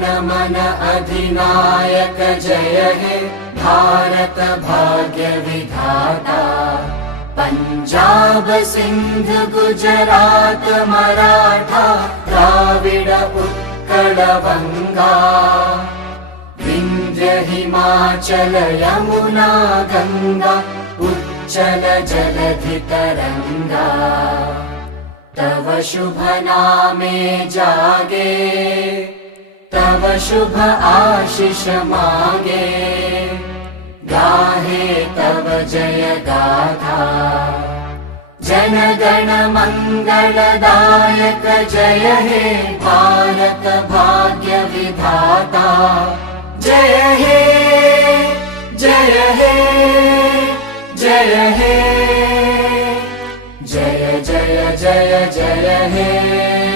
मन अधिनायक जय हे भारत भाग्य विधाता। पंजाब सिंध गुजरात मराठा द्राविड उत्कल बंगा। विंध्य हिमाचल यमुना गंगा उच्चल जलधि तरंगा। तव शुभ नामे जागे तव शुभ आशीष मागे। गाहे तव जय गाथा जन गण मंगलदायक जय हे भारत भाग्य विधाता। जय हे जय हे जय हे जय जय जय जय हे।